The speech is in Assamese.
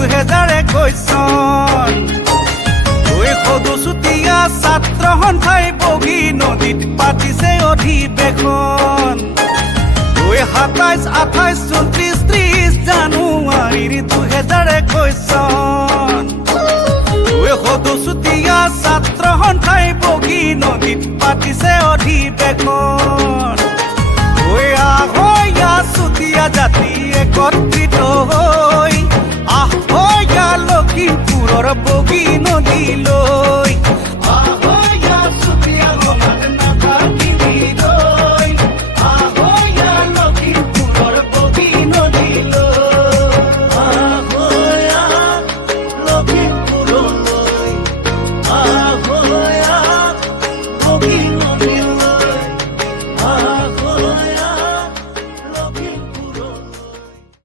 2021 চন সদস্যতীয়া ছাত্ৰ সন্থাই বগী নদীত পাতিছে অধিৱেশন 27, 28, 29, 30 জানুৱাৰীৰ 2021 চন সদস্যতীয়া ছাত্ৰ সন্থাই বগী নদীত পাতিছে অধিৱেশন আহয়া চুতীয়া জাতি একত্ৰিত হৈ আহয়া লখিমপুৰৰ বগী নদী